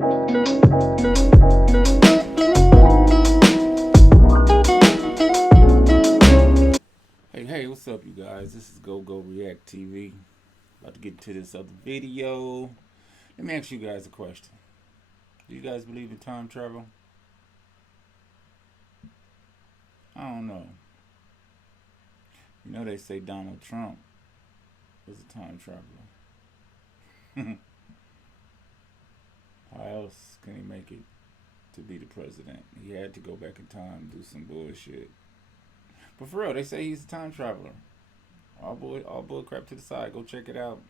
Hey, what's up, you guys? This is Go React TV. About to get into this other video. Let me ask you guys a question. Do you guys believe in time travel? I don't know. You know they say Donald Trump was a time traveler. How else can he make it to be the president? He had to go back in time, do some bullshit. But for real, they say he's a time traveler. All bull crap to the side. Go check it out.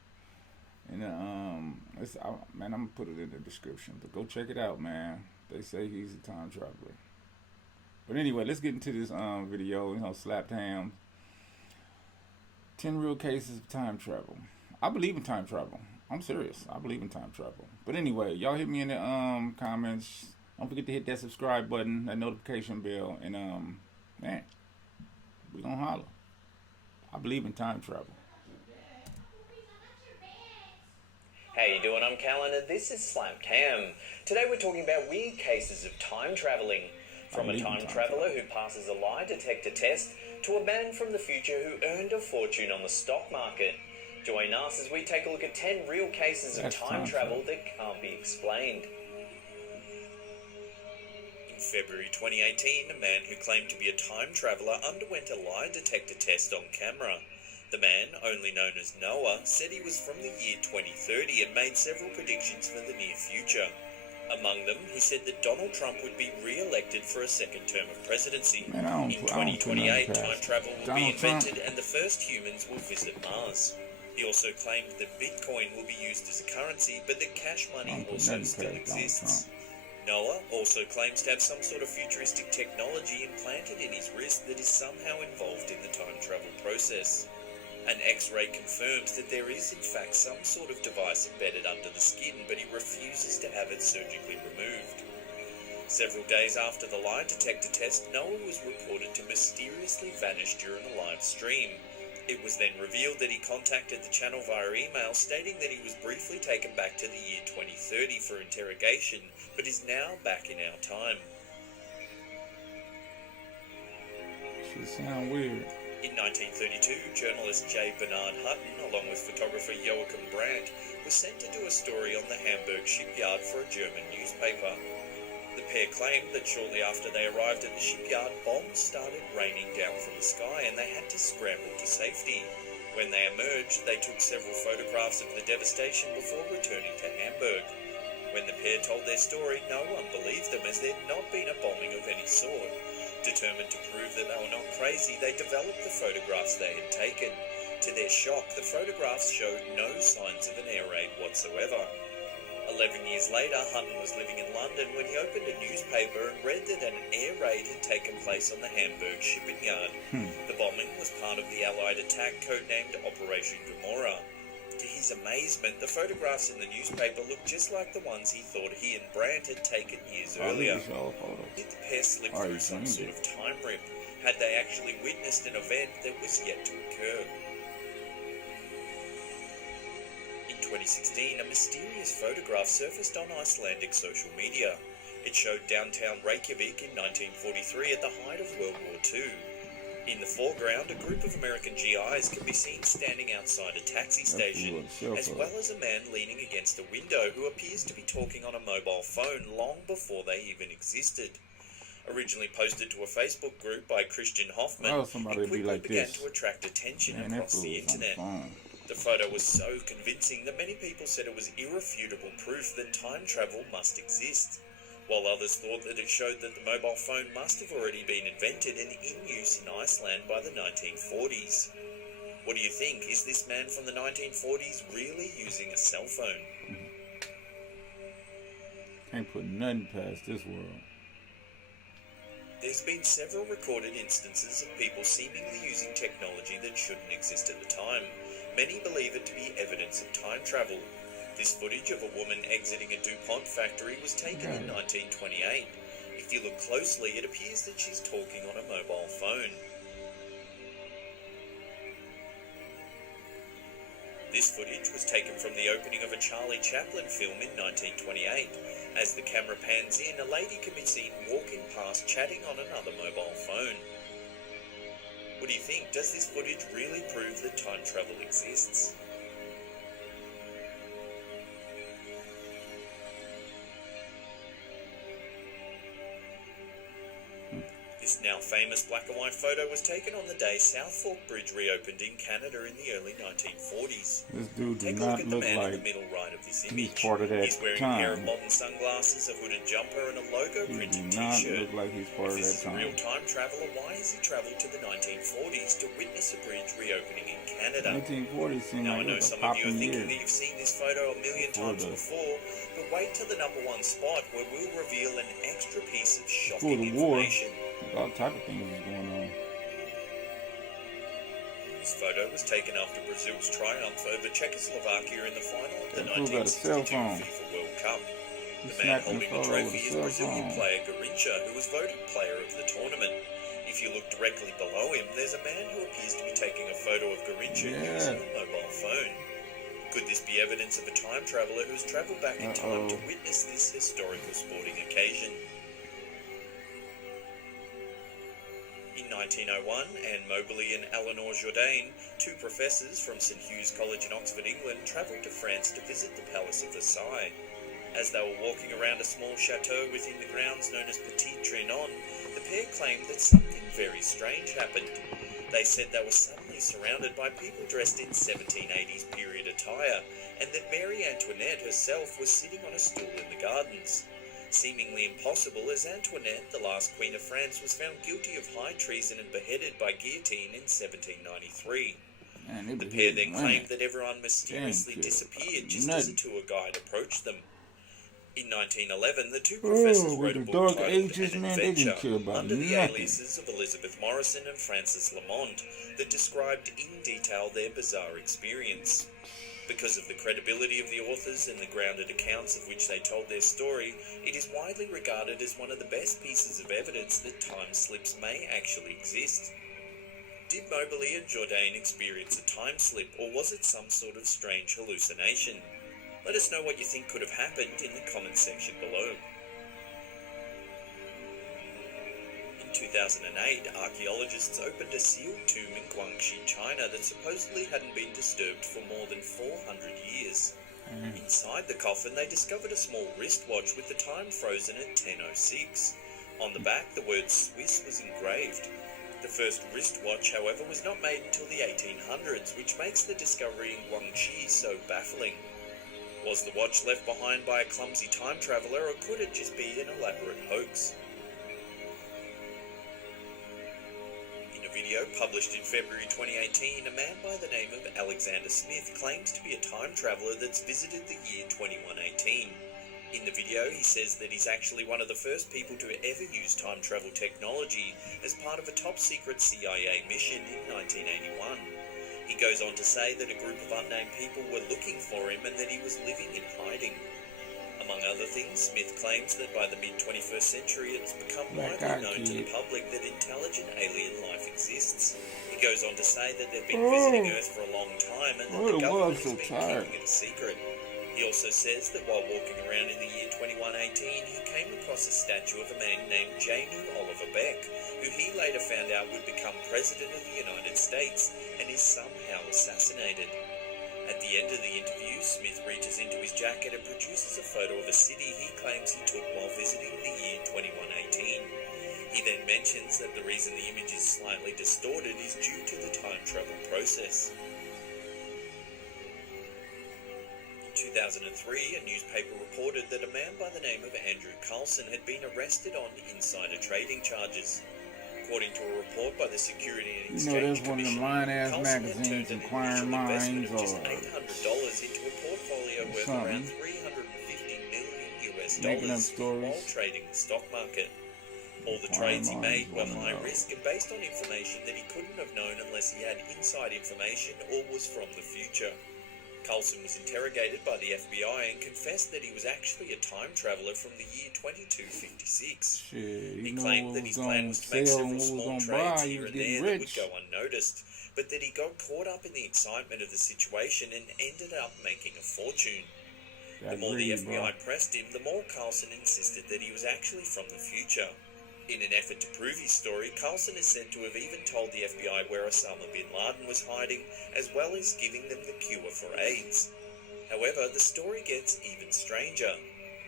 And man, I'm gonna put it in the description. But go check it out, man. They say he's a time traveler. But anyway, let's get into this video. Slapped ham. 10 real cases of time travel. I believe in time travel. I'm serious. I believe in time travel. But anyway, y'all hit me in the comments. Don't forget to hit that subscribe button, that notification bell, and man, we gonna holler. I believe in time travel. How you doing? I'm Callan and this is Slapped Ham. Today we're talking about weird cases of time travelling. From a time traveller who passes a lie detector test to a man from the future who earned a fortune on the stock market. Join us as we take a look at 10 real cases of time travel that can't be explained. In February 2018, a man who claimed to be a time traveller underwent a lie detector test on camera. The man, only known as Noah, said he was from the year 2030 and made several predictions for the near future. Among them, he said that Donald Trump would be re-elected for a second term of presidency. In 2028, time travel will be invented and the first humans will visit Mars. He also claimed that Bitcoin will be used as a currency, but that cash money also still exists. Noah also claims to have some sort of futuristic technology implanted in his wrist that is somehow involved in the time travel process. An X-ray confirms that there is in fact some sort of device embedded under the skin, but he refuses to have it surgically removed. Several days after the lie detector test, Noah was reported to mysteriously vanish during a live stream. It was then revealed that he contacted the channel via email, stating that he was briefly taken back to the year 2030 for interrogation, but is now back in our time. She sound weird. In 1932, journalist J. Bernard Hutton, along with photographer Joachim Brandt, was sent to do a story on the Hamburg shipyard for a German newspaper. The pair claimed that shortly after they arrived at the shipyard, bombs started raining down from the sky and they had to scramble to safety. When they emerged, they took several photographs of the devastation before returning to Hamburg. When the pair told their story, no one believed them, as there had not been a bombing of any sort. Determined to prove that they were not crazy, they developed the photographs they had taken. To their shock, the photographs showed no signs of an air raid whatsoever. 11 years later, Hutton was living in London when he opened a newspaper and read that an air raid had taken place on the Hamburg shipping yard. The bombing was part of the Allied attack codenamed Operation Gomorrah. To his amazement, the photographs in the newspaper looked just like the ones he thought he and Brandt had taken years earlier. Did the pair slip through some sort of time rip? Had they actually witnessed an event that was yet to occur? In 2016, a mysterious photograph surfaced on Icelandic social media. It showed downtown Reykjavik in 1943 at the height of World War II. In the foreground, a group of American GIs can be seen standing outside a taxi station, as well as a man leaning against a window who appears to be talking on a mobile phone long before they even existed. Originally posted to a Facebook group by Christian Hoffman, it quickly began to attract attention across the internet. The photo was so convincing that many people said it was irrefutable proof that time travel must exist, while others thought that it showed that the mobile phone must have already been invented and in use in Iceland by the 1940s. What do you think? Is this man from the 1940s really using a cell phone? Can't put nothing past this world. There's been several recorded instances of people seemingly using technology that shouldn't exist at the time. Many believe it to be evidence of time travel. This footage of a woman exiting a DuPont factory was taken in 1928. If you look closely, it appears that she's talking on a mobile phone. This footage was taken from the opening of a Charlie Chaplin film in 1928. As the camera pans in, a lady can be seen walking past chatting on another mobile phone. What do you think? Does this footage really prove that time travel exists? This now famous black and white photo was taken on the day South Fork Bridge reopened in Canada in the early 1940s. This dude Take does a look not at the look man in like the middle right of this he's image. part of that He's wearing a pair of time. modern sunglasses, a hooded jumper, and a He logo-printed do not t-shirt. look like he's part If of this that is a real time. time traveller, why has he travelled to the 1940s to witness a bridge reopening in Canada? 1940 seemed Now, I like know it was a some of you are popping thinking year. that you've seen this photo a million Before times the- before, but wait till the number one spot where we'll reveal an extra piece of Before shocking the war, information. all type of things was going on. This photo was taken after Brazil's triumph over Czechoslovakia in the final of the That fool got a cell 1962 phone. FIFA World Cup. He The man snapping the holding the photo trophy with a is cell Brazilian phone. player Garrincha, who was voted player of the tournament. If you look directly below him, there's a man who appears to be taking a photo of Garrincha using a mobile phone. Could this be evidence of a time traveller who's travelled back in time to witness this historical sporting occasion? In 1901, Anne Mobley and Eleanor Jourdain, two professors from St Hugh's College in Oxford, England, travelled to France to visit the Palace of Versailles. As they were walking around a small chateau within the grounds known as Petit Trianon, the pair claimed that something very strange happened. They said they were suddenly surrounded by people dressed in 1780s period attire, and that Marie Antoinette herself was sitting on a stool in the gardens. Seemingly impossible, as Antoinette, the last Queen of France, was found guilty of high treason and beheaded by guillotine in 1793. Man, The pair then claimed that everyone mysteriously Damn, disappeared kid. just as a tour guide approached them. In 1911, the two Oh, professors wrote a with the book dark titled ages, An man, they Adventure didn't care about under the nothing. aliases of Elizabeth Morrison and Frances Lamont that described in detail their bizarre experience. Because of the credibility of the authors and the grounded accounts of which they told their story, it is widely regarded as one of the best pieces of evidence that time slips may actually exist. Did Mobley and Jourdain experience a time slip, or was it some sort of strange hallucination? Let us know what you think could have happened in the comments section below. In 2008, archaeologists opened a sealed tomb in Guangxi, China that supposedly hadn't been disturbed for more than 400 years. Inside the coffin, they discovered a small wristwatch with the time frozen at 10:06. On the back, the word Swiss was engraved. The first wristwatch, however, was not made until the 1800s, which makes the discovery in Guangxi so baffling. Was the watch left behind by a clumsy time traveller, or could it just be an elaborate hoax? In a video published in February 2018, a man by the name of Alexander Smith claims to be a time traveller that's visited the year 2118. In the video, he says that he's actually one of the first people to ever use time travel technology as part of a top-secret CIA mission in 1981. He goes on to say that a group of unnamed people were looking for him and that he was living in hiding. Among other things, Smith claims that by the mid-21st century it's become widely known to the public that intelligent alien life exists. He goes on to say that they've been visiting Earth for a long time and that the government has been keeping it a secret. He also says that while walking around in the year 2118, he came across a statue of a man named Janu Oliver Beck, who he later found out would become President of the United States and is somehow assassinated. At the end of the interview, Smith reaches into his jacket and produces a photo of a city he claims he took while visiting the year 2118. He then mentions that the reason the image is slightly distorted is due to the time travel process. In 2003, a newspaper reported that a man by the name of Andrew Carlson had been arrested on insider trading charges. According to a report by the Security and Exchange Commission, Carlson had turned an initial investment of just $800 into a portfolio worth around $350 million while trading the stock market. All the trades he made were high risk and based on information that he couldn't have known unless he had inside information or was from the future. Carlson was interrogated by the FBI and confessed that he was actually a time traveller from the year 2256. He claimed that his plan was to make several small trades here and there that would go unnoticed, but that he got caught up in the excitement of the situation and ended up making a fortune. The more the FBI pressed him, the more Carlson insisted that he was actually from the future. In an effort to prove his story, Carlson is said to have even told the FBI where Osama bin Laden was hiding, as well as giving them the cure for AIDS. However, the story gets even stranger.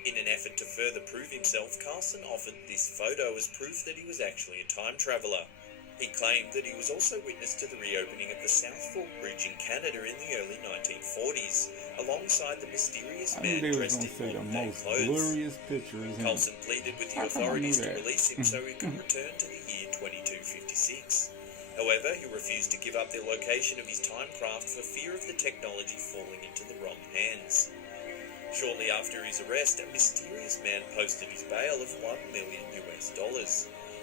In an effort to further prove himself, Carlson offered this photo as proof that he was actually a time traveller. He claimed that he was also witness to the reopening of the South Fork Bridge in Canada in the early 1940s, alongside the mysterious man dressed in modern-day clothes. Carlson pleaded with the authorities to release him so he could return to the year 2256. However, he refused to give up the location of his time craft for fear of the technology falling into the wrong hands. Shortly after his arrest, a mysterious man posted his bail of $1 million.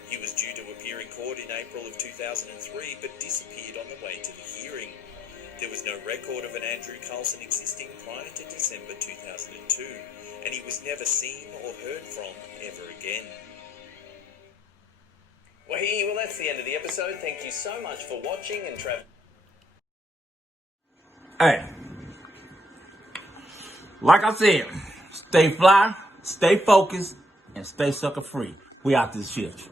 He was due to appear in court in April of 2003, but disappeared on the way to the hearing. There was no record of an Andrew Carlson existing prior to December 2002, and he was never seen or heard from ever again. Well, that's the end of the episode. Thank you so much for watching and Hey, like I said, stay fly, stay focused, and stay sucker free. We out this shit.